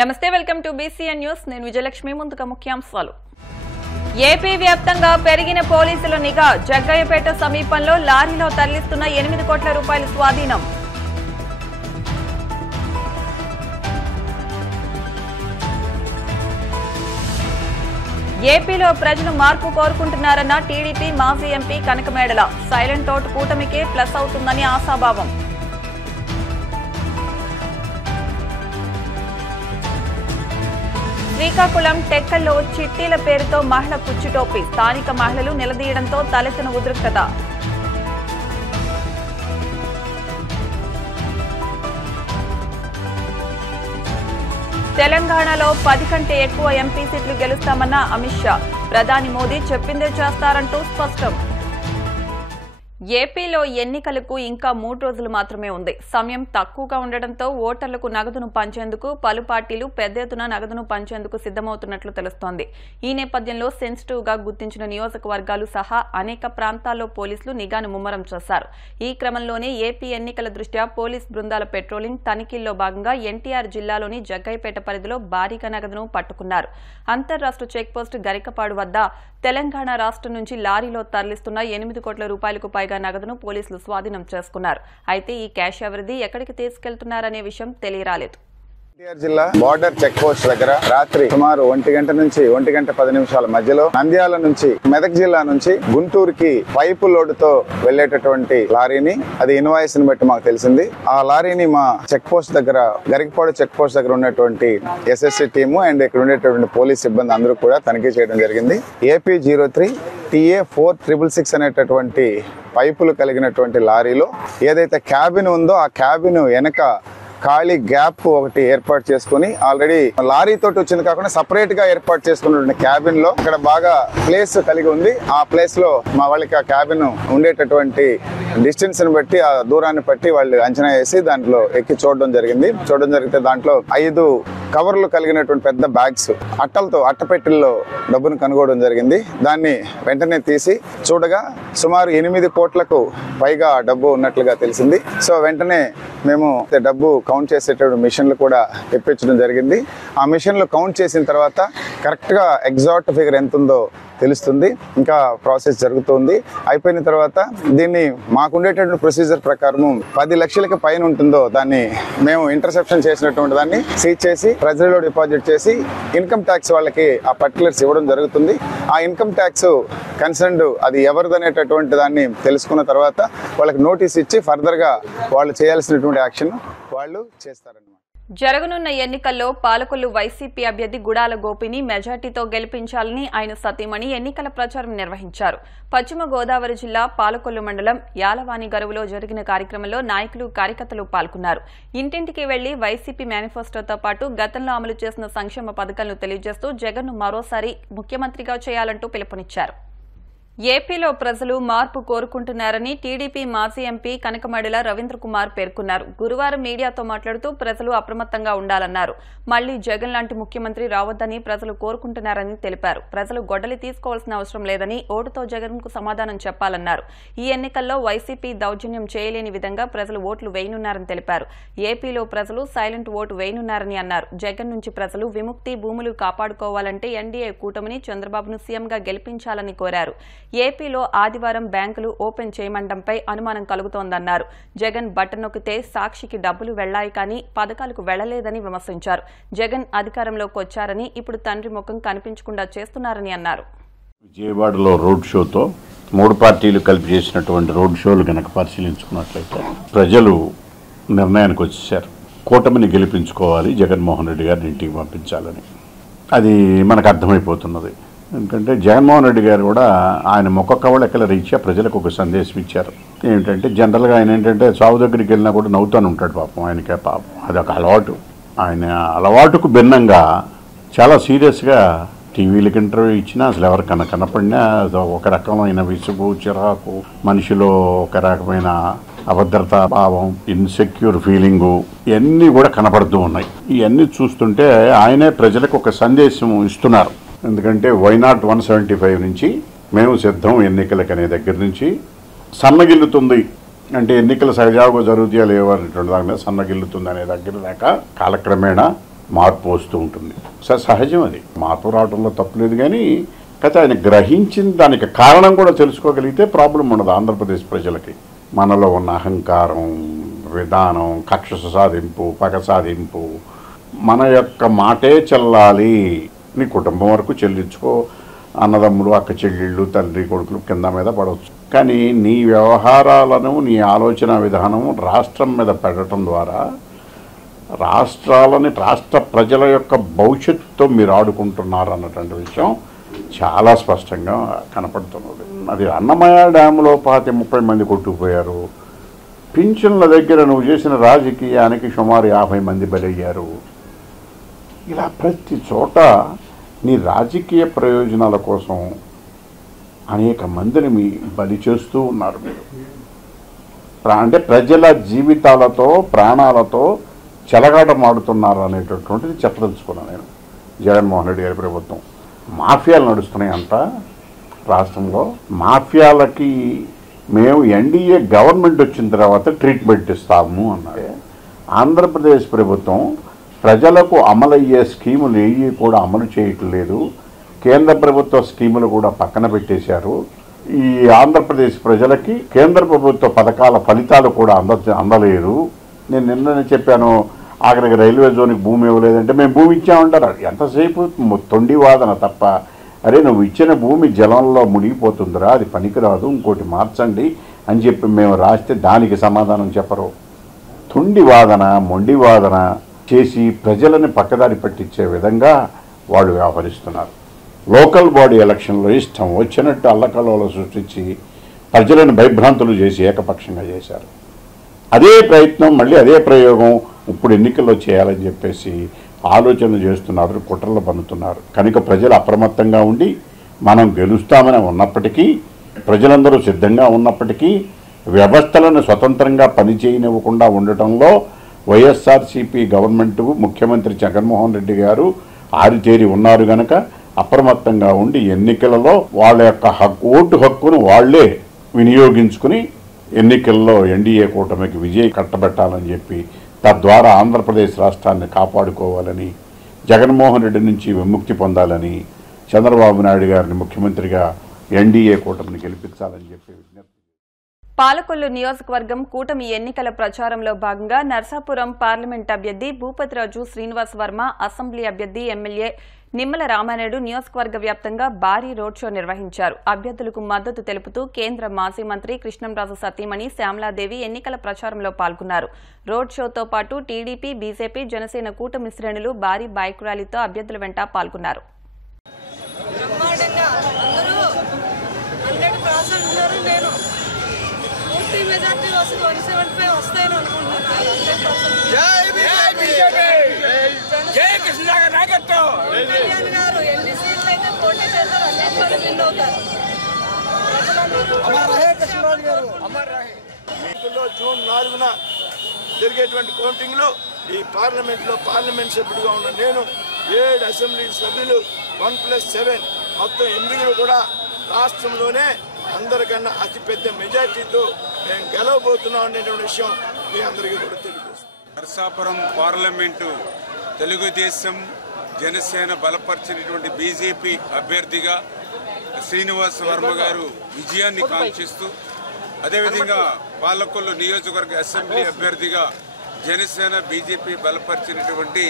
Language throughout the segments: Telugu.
నమస్తే వెల్కమ్ టు బీసీఎన్ న్యూస్ నేను విజయలక్ష్మి ముందుగా ముఖ్యాంశాలు ఏపీ వ్యాప్తంగా పెరిగిన పోలీసుల నిఘా జగ్గయ్యపేట సమీపంలో లారీలో తరలిస్తున్న 8 కోట్ల రూపాయల స్వాధీనం ఏపీలో ప్రజలు మార్పు కోరుకుంటున్నారన్న టీడీపీ మాజీ ఎంపీ కనకమేడల సైలెంట్ ఓటు కూటమికే ప్లస్ అవుతుందని ఆశాభావం శ్రీకాకుళం టెక్కల్లో చిట్టీల పేరుతో మహిళ పుచ్చుటోపి స్థానిక మహిళలు నిలదీయడంతో తలెత్తిన ఉద్రిక్తత తెలంగాణలో 10 కంటే ఎక్కువ ఎంపీ సీట్లు గెలుస్తామన్న అమిత్ షా ప్రధాని మోదీ చెప్పిందే చేస్తారంటూ స్పష్టం ఏపీలో ఎన్నికలకు ఇంకా 3 రోజులు మాత్రమే ఉంది. సమయం తక్కువగా ఉండడంతో ఓటర్లకు నగదును పంచేందుకు పలు పార్టీలు పెద్ద ఎత్తున నగదును పంచేందుకు సిద్దమవుతున్నట్లు తెలుస్తోంది. ఈ నేపథ్యంలో సెన్సిటివ్ గా గుర్తించిన నియోజకవర్గాలు సహా అనేక ప్రాంతాల్లో పోలీసులు నిఘాను ముమ్మరం చేశారు. ఈ క్రమంలోనే ఏపీ ఎన్నికల దృష్ట్యా పోలీస్ బృందాల పెట్రోలింగ్ తనిఖీల్లో భాగంగా ఎన్టీఆర్ జిల్లాలోని జగ్గయ్యపేట పరిధిలో భారీగా నగదును పట్టుకున్నారు. అంతర్రాష్ట్ర చెక్పోస్ట్ గరికపాడు వద్ద తెలంగాణ రాష్ట్రం నుంచి లారీలో తరలిస్తున్న 8 కోట్ల రూపాయలకు పైగా నగదును పోలీసులు స్వాధీనం చేసుకున్నారు. అయితే ఈ క్యాష్ ఎవరిది, ఎక్కడికి తీసుకెళ్తున్నారనే విషయం తెలియరాలేదు. ఎన్టీఆర్ జిల్లా బార్డర్ చెక్ పోస్ట్ దగ్గర రాత్రి సుమారు 1 గంట నుంచి 1 గంట 10 నిమిషాల మధ్యలో నంద్యాల నుంచి మెదక్ జిల్లా నుంచి గుంటూరుకి పైపు లోడుతో వెళ్లేటటువంటి లారీని, అది ఇన్వాయిస్ ని బట్టి మాకు తెలిసింది, ఆ లారీని మా చెక్ పోస్ట్ దగ్గర గరికపాడు చెక్ పోస్ట్ దగ్గర ఉన్నటువంటి ఎస్ఎస్సి టీము అండ్ ఇక్కడ ఉండేటువంటి పోలీస్ సిబ్బంది అందరూ కూడా తనిఖీ చేయడం జరిగింది. AP 03 TA 4666 అనేటటువంటి పైపులు కలిగినటువంటి లారీలో ఏదైతే క్యాబిన్ ఉందో ఆ క్యాబిన్ వెనక ఖాళీ గ్యాప్ ఒకటి ఏర్పాటు చేసుకుని, ఆల్రెడీ లారీ తోటి వచ్చింది కాకుండా సపరేట్ గా ఏర్పాటు చేసుకున్న క్యాబిన్ లో ఇక్కడ బాగా ప్లేస్ కలిగి ఉంది. ఆ ప్లేస్ లో మా వాళ్ళకి ఆ క్యాబిన్ ఉండేటటువంటి డిస్టెన్స్ ని బట్టి, ఆ దూరాన్ని బట్టి వాళ్ళు అంచనా వేసి దాంట్లో ఎక్కి చూడడం జరిగితే దాంట్లో 5 కవర్లు కలిగినటువంటి పెద్ద బ్యాగ్స్ అట్టపెట్టెల్లో డబ్బును కనుగొనడం జరిగింది. దాన్ని వెంటనే తీసి చూడగా సుమారు 8 కోట్లకు పైగా డబ్బు ఉన్నట్లుగా తెలిసింది. సో వెంటనే మేము డబ్బు కౌంట్ చేసేటప్పుడు మిషన్లు కూడా తెప్పించడం జరిగింది. ఆ మిషన్లు కౌంట్ చేసిన తర్వాత కరెక్ట్ గా ఎగ్జాక్ట్ ఫిగర్ ఎంత ఉందో తెలుస్తుంది. ఇంకా ప్రాసెస్ జరుగుతుంది. అయిపోయిన తర్వాత దీన్ని మాకుండేటటువంటి ప్రొసీజర్ ప్రకారం 10 లక్షలకి పైన ఉంటుందో దాన్ని మేము ఇంటర్సెప్షన్ చేసినటువంటి దాన్ని సీజ్ చేసి ట్రెజరీలో డిపాజిట్ చేసి ఇన్కమ్ ట్యాక్స్ వాళ్ళకి ఆ పర్టికులర్స్ ఇవ్వడం జరుగుతుంది. ఆ ఇన్కమ్ ట్యాక్స్ కన్సర్న్డ్ అది ఎవరిదనేటటువంటి దాన్ని తెలుసుకున్న తర్వాత వాళ్ళకి నోటీస్ ఇచ్చి ఫర్దర్ గా వాళ్ళు చేయాల్సినటువంటి యాక్షన్ వాళ్ళు చేస్తారన్నమాట. జరగనున్న ఎన్నికల్లో పాలకొల్లు వైసీపీ అభ్యర్థి గుడాల గోపిని మెజార్టీతో గెలిపించాలని ఆయన సతీమణి ఎన్నికల ప్రచారం నిర్వహించారు. పశ్చిమ గోదావరి జిల్లా పాలకొల్లు మండలం యాలవాని గరువులో జరిగిన కార్యక్రమంలో నాయకులు కార్యకర్తలు పాల్గొన్నారు. ఇంటింటికి వెళ్లి వైసీపీ మేనిఫెస్టోతో పాటు గతంలో అమలు చేసిన సంక్షేమ పథకాలను తెలియజేస్తూ జగన్ను మరోసారి ముఖ్యమంత్రిగా చేయాలంటూ పిలుపునిచ్చారు. ఏపీలో ప్రజలు మార్పు కోరుకుంటున్నారని టీడీపీ మాజీ ఎంపీ కనకమేడల రవీంద్ర కుమార్ పేర్కొన్నారు. గురువారం మీడియాతో మాట్లాడుతూ ప్రజలు అప్రమత్తంగా ఉండాలన్నారు. మళ్లీ జగన్ లాంటి ముఖ్యమంత్రి రావద్దని ప్రజలు కోరుకుంటున్నారని తెలిపారు. ప్రజలు గొడ్డలి తీసుకోవాల్సిన అవసరం లేదని, ఓటుతో జగన్ కు సమాధానం చెప్పాలన్నారు. ఈ ఎన్నికల్లో వైసీపీ దౌర్జన్యం చేయలేని విధంగా ప్రజలు ఓట్లు వేయనున్నారని తెలిపారు. ఏపీలో ప్రజలు సైలెంట్ ఓటు వేయనున్నారని అన్నారు. జగన్ నుంచి ప్రజలు విముక్తి, భూములు కాపాడుకోవాలంటే ఎన్డీఏ కూటమిని చంద్రబాబును సీఎంగా గెలిపించాలని కోరారు. ఏపీలో ఆదివారం బ్యాంకులు ఓపెన్ చేయమండంపై అనుమానం కలుగుతోందన్నారు. జగన్ బటన్ నొక్కితే సాక్షికి డబ్బులు వెళ్లాయి కానీ పథకాలకు వెళ్లలేదని విమర్శించారు. జగన్ అధికారంలోకి వచ్చారని ఇప్పుడు తండ్రి ముఖం కనిపించకుండా చేస్తున్నారని అన్నారు. విజయవాడలో రోడ్ షోతో 3 పార్టీలు కలిపి చేసినటువంటి రోడ్ షోలు కనుక పరిశీలించుకున్నట్లయితే ప్రజలు నిర్ణయానికి వచ్చేసారు. కూటమిని గెలిపించుకోవాలి, జగన్మోహన్ రెడ్డి గారిని ఇంటికి పంపించాలని. అది మనకు అర్థమైపోతున్నది. ఎందుకంటే జగన్మోహన్ రెడ్డి గారు కూడా ఆయన ముఖ కవళికల రీత్యా ప్రజలకు ఒక సందేశం ఇచ్చారు. ఏంటంటే జనరల్గా ఆయన ఏంటంటే సాగు దగ్గరికి వెళ్ళినా కూడా నవ్వుతాను ఉంటాడు. పాపం ఆయనకే పాపం అదొక అలవాటు. ఆయన అలవాటుకు భిన్నంగా చాలా సీరియస్గా టీవీలకు ఇంటర్వ్యూ ఇచ్చినా అసలు ఎవరికన్నా కనపడినా ఒక రకమైన విసుగు, చిరాకు, మనిషిలో ఒక రకమైన అభద్రతా భావం, ఇన్సెక్యూర్ ఫీలింగు ఇవన్నీ కూడా కనపడుతూ ఉన్నాయి. ఇవన్నీ చూస్తుంటే ఆయనే ప్రజలకు ఒక సందేశం ఇస్తున్నారు. ఎందుకంటే వైనాట్ 175 నుంచి మేము సిద్ధం ఎన్నికలకు అనే దగ్గర నుంచి సన్నగిల్లుతుంది అంటే ఎన్నికలు సజావుగా జరుగుతాయా లేవా అనేటువంటి దాని మీద సన్నగిల్లుతుంది అనే దగ్గర దాకా కాలక్రమేణా మార్పు వస్తూ ఉంటుంది. సహజం, అది మార్పు రావడంలో తప్పులేదు. కానీ అయితే ఆయన గ్రహించిన దానికి కారణం కూడా తెలుసుకోగలిగితే ప్రాబ్లం ఉండదు ఆంధ్రప్రదేశ్ ప్రజలకి. మనలో ఉన్న అహంకారం, విధానం, కక్ష సాధింపు, పగ సాధింపు, మన యొక్క మాటే చెల్లాలి, నీ కుటుంబం వరకు చెల్లించుకో, అన్నదమ్ములు, అక్క చెల్లెళ్ళు, తండ్రి కొడుకులు కింద మీద పడవచ్చు. కానీ నీ వ్యవహారాలను, నీ ఆలోచన విధానం రాష్ట్రం మీద పెట్టడం ద్వారా రాష్ట్ర ప్రజల యొక్క భవిష్యత్తుతో మీరు ఆడుకుంటున్నారు అన్నటువంటి విషయం చాలా స్పష్టంగా కనపడుతున్నది. అది అన్నమయ్య డ్యాములో 30 మంది కొట్టుకుపోయారు. పింఛన్ల దగ్గర నువ్వు చేసిన రాజకీయానికి సుమారు 50 మంది బలయ్యారు. ఇలా ప్రతి చోట నీ రాజకీయ ప్రయోజనాల కోసం అనేక మందిని మీ బలి చేస్తూ ఉన్నారు మీరు. అంటే ప్రజల జీవితాలతో, ప్రాణాలతో చెలగాటమాడుతున్నారు అనేటటువంటిది చెప్పదలుచుకున్నాను నేను. జగన్మోహన్ రెడ్డి గారి ప్రభుత్వం మాఫియాలు నడుస్తున్నాయి అంట రాష్ట్రంలో. మాఫియాలకి మేము ఎన్డీఏ గవర్నమెంట్ వచ్చిన తర్వాత ట్రీట్మెంట్ ఇస్తాము అన్నారు. ఆంధ్రప్రదేశ్ ప్రభుత్వం ప్రజలకు అమలయ్యే స్కీములు ఏవి కూడా అమలు చేయట్లేదు. కేంద్ర ప్రభుత్వ స్కీములు కూడా పక్కన పెట్టేశారు. ఈ ఆంధ్రప్రదేశ్ ప్రజలకి కేంద్ర ప్రభుత్వ పథకాల ఫలితాలు కూడా అందలేదు. నేను నిన్ననే చెప్పాను, అక్కడికి రైల్వే జోన్కి భూమి ఇవ్వలేదంటే మేము భూమి ఇచ్చామంటారు. ఎంతసేపు తొండి వాదన తప్ప, అరే నువ్వు ఇచ్చిన భూమి జలంలో మునిగిపోతుందిరా, అది పనికిరాదు, ఇంకోటి మార్చండి అని చెప్పి మేము రాస్తే దానికి సమాధానం చెప్పరు. తొండి వాదన, మొండి వాదన చేసి ప్రజలని పక్కదారి పట్టించే విధంగా వాళ్ళు వ్యవహరిస్తున్నారు. లోకల్ బాడీ ఎలక్షన్లో ఇష్టం వచ్చినట్టు అల్లకల్లోలు సృష్టించి ప్రజలను భయభ్రాంతులు చేసి ఏకపక్షంగా చేశారు. అదే ప్రయత్నం, మళ్ళీ అదే ప్రయోగం ఇప్పుడు ఎన్నికల్లో చేయాలని చెప్పేసి ఆలోచనలు చేస్తున్నారు, కుట్రలు పన్నుతున్నారు. కనుక ప్రజలు అప్రమత్తంగా ఉండి మనం గెలుస్తామని ఉన్నప్పటికీ, ప్రజలందరూ సిద్ధంగా ఉన్నప్పటికీ వ్యవస్థలను స్వతంత్రంగా పనిచేయనివ్వకుండా ఉండటంలో వైఎస్ఆర్సీపీ గవర్నమెంట్, ముఖ్యమంత్రి జగన్మోహన్ రెడ్డి గారు ఆరితేరి ఉన్నారు. గనక అప్రమత్తంగా ఉండి ఎన్నికలలో వాళ్ళ యొక్క ఓటు హక్కును వాళ్లే వినియోగించుకుని ఎన్నికల్లో ఎన్డీఏ కూటమికి విజయం కట్టబెట్టాలని చెప్పి, తద్వారా ఆంధ్రప్రదేశ్ రాష్ట్రాన్ని కాపాడుకోవాలని, జగన్మోహన్ రెడ్డి నుంచి విముక్తి పొందాలని, చంద్రబాబు నాయుడు గారిని ముఖ్యమంత్రిగా ఎన్డీఏ కూటమిని గెలిపించాలని చెప్పి విజ్ఞప్తి. పాలకొల్లు నియోజకవర్గం కూటమి ఎన్నికల ప్రచారంలో భాగంగా నర్సాపురం పార్లమెంట్ అభ్యర్థి భూపతిరాజు శ్రీనివాస్ వర్మ, అసెంబ్లీ అభ్యర్థి ఎమ్మెల్యే నిమ్మల రామానాయుడు నియోజకవర్గ వ్యాప్తంగా భారీ రోడ్ షో నిర్వహించారు. అభ్యర్థులకు మద్దతు తెలుపుతూ కేంద్ర మాజీ మంత్రి కృష్ణంరాజు సతీమణి శ్యామలాదేవి ఎన్నికల ప్రచారంలో పాల్గొన్నారు. రోడ్ షోతో పాటు టీడీపీ, బీజేపీ, జనసేన కూటమి శ్రేణులు భారీ బైక్ ర్యాలీతో అభ్యర్థుల వెంట పాల్గొన్నారు. జూన్ 4న జరిగేటువంటి కౌంటింగ్ లో ఈ పార్లమెంట్ సభ్యుడిగా ఉన్న నేను 7 అసెంబ్లీ సభ్యులు 1+7 మొత్తం 8 కూడా రాష్ట్రంలోనే అందరికన్నా అతిపెద్ద మెజార్టీతో మేము గెలవబోతున్నాం అనేటువంటి విషయం మీ అందరికీ కూడా తెలియజేస్తాం. నరసాపురం పార్లమెంటు తెలుగుదేశం, జనసేన బలపరిచినటువంటి బీజేపీ అభ్యర్థిగా శ్రీనివాస్ వర్మ గారు విజయాన్ని కాంక్షిస్తూ, అదేవిధంగా పాలకొల్లు నియోజకవర్గ అసెంబ్లీ అభ్యర్థిగా జనసేన, బీజేపీ బలపరిచినటువంటి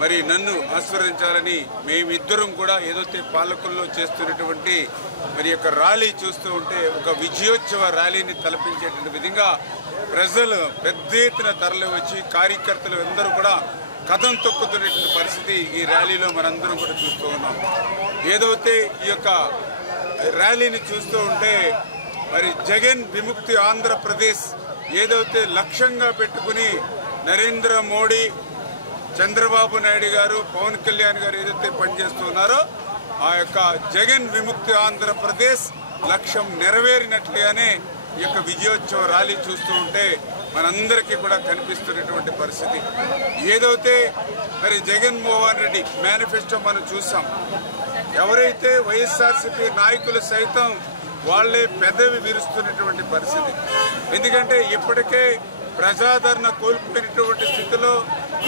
మరి నన్ను ఆశీర్వదించాలని మేమిద్దరం కూడా ఏదైతే పాలకొల్లో చేస్తున్నటువంటి మరి యొక్క ర్యాలీ చూస్తూ ఉంటే ఒక విజయోత్సవ ర్యాలీని తలపించేటువంటి విధంగా ప్రజలు పెద్ద ఎత్తున తరలి వచ్చి కార్యకర్తలు అందరూ కూడా కథం తొక్కుతున్నటువంటి పరిస్థితి ఈ ర్యాలీలో మనందరం కూడా చూస్తూ ఉన్నాం. ఏదైతే ఈ యొక్క ర్యాలీని చూస్తూ ఉంటే మరి జగన్ విముక్తి ఆంధ్రప్రదేశ్ ఏదైతే లక్ష్యంగా పెట్టుకుని నరేంద్ర మోడీ, చంద్రబాబు నాయుడు గారు, పవన్ కళ్యాణ్ గారు ఏదైతే పనిచేస్తున్నారో ఆ యొక్క జగన్ విముక్తి ఆంధ్రప్రదేశ్ లక్ష్యం నెరవేరినట్లుగానే ఈ యొక్క విజయోత్సవ ర్యాలీ చూస్తూ ఉంటే మనందరికీ కూడా కనిపిస్తున్నటువంటి పరిస్థితి. ఏదైతే మరి జగన్మోహన్ రెడ్డి మేనిఫెస్టో మనం చూసాం. ఎవరైతే వైఎస్ఆర్సీపీ నాయకులు సైతం వాళ్లే పెదవి విరుస్తున్నటువంటి పరిస్థితి. ఎందుకంటే ఇప్పటికే ప్రజాదరణ కోల్పోయినటువంటి స్థితిలో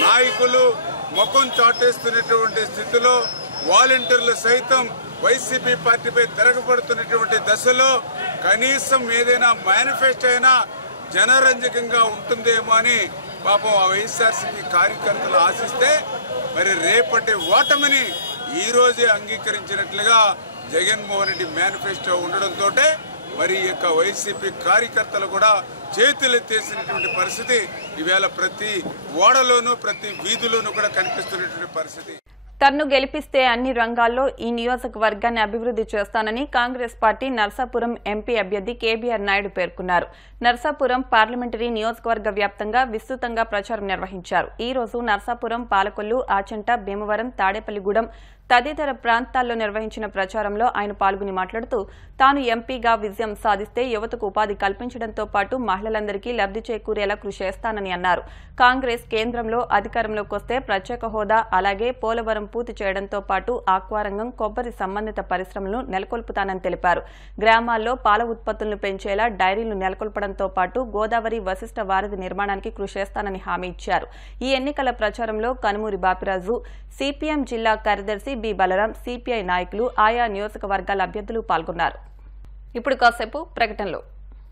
నాయకులు ముఖం చాటేస్తున్నటువంటి స్థితిలో వాలంటీర్లు సైతం వైసీపీ పార్టీపై తిరగబడుతున్నటువంటి దశలో కనీసం ఏదైనా మేనిఫెస్టో అయినా జనరంజకంగా ఉంటుందేమో అని పాపం ఆ వైఎస్ఆర్సీపీ కార్యకర్తలు ఆశిస్తే మరి రేపటి ఓటమిని ఈ రోజే అంగీకరించినట్లుగా జగన్మోహన్ రెడ్డి మేనిఫెస్టో ఉండడంతో మరి ఈ యొక్క వైసీపీ కార్యకర్తలు కూడా చేతులెత్తేసినటువంటి పరిస్థితి ఈవేళ ప్రతి ఓడలోనూ ప్రతి వీధిలోనూ కూడా కనిపిస్తున్నటువంటి పరిస్థితి. తన్ను గెలిపిస్తే అన్ని రంగాల్లో ఈ నియోజకవర్గాన్ని అభివృద్ధి చేస్తానని కాంగ్రెస్ పార్టీ నర్సాపురం ఎంపీ అభ్యర్థి కేబీఆర్ నాయుడు పేర్కొన్నారు. నర్సాపురం పార్లమెంటరీ నియోజకవర్గ వ్యాప్తంగా విస్తృతంగా ప్రచారం నిర్వహించారు. ఈ రోజు నర్సాపురం, పాలకొల్లు, ఆచంట, భీమవరం, తాడేపల్లిగూడెం తదితర ప్రాంతాల్లో నిర్వహించిన ప్రచారంలో ఆయన పాల్గొని మాట్లాడుతూ తాను ఎంపీగా విజయం సాధిస్తే యువతకు ఉపాధి కల్పించడంతో పాటు మహిళలందరికీ లబ్ధి చేకూరేలా కృషి చేస్తానని అన్నారు. కాంగ్రెస్ కేంద్రంలో అధికారంలోకి వస్తే ప్రత్యేక హోదా అలాగే పోలవరం పూర్తి చేయడంతో పాటు ఆక్వారంగం, కొబ్బరి సంబంధిత పరిశ్రమలను నెలకొల్పుతానని తెలిపారు. గ్రామాల్లో పాల ఉత్పత్తులను పెంచేలా డైరీలు నెలకొల్పడంతో పాటు గోదావరి వశిష్ట వారధి నిర్మాణానికి కృషి చేస్తానని హామీ ఇచ్చారు. ఈ ఎన్నికల ప్రచారంలో కనుమూరి బాపిరాజు, సిపిఎం జిల్లా కార్యదర్శి బి బలరాం, సిపిఐ నాయకులు, ఆయా నియోజకవర్గాల అభ్యర్థులు పాల్గొన్నారు. ఇప్పుడు కాసేపు ప్రకటనలో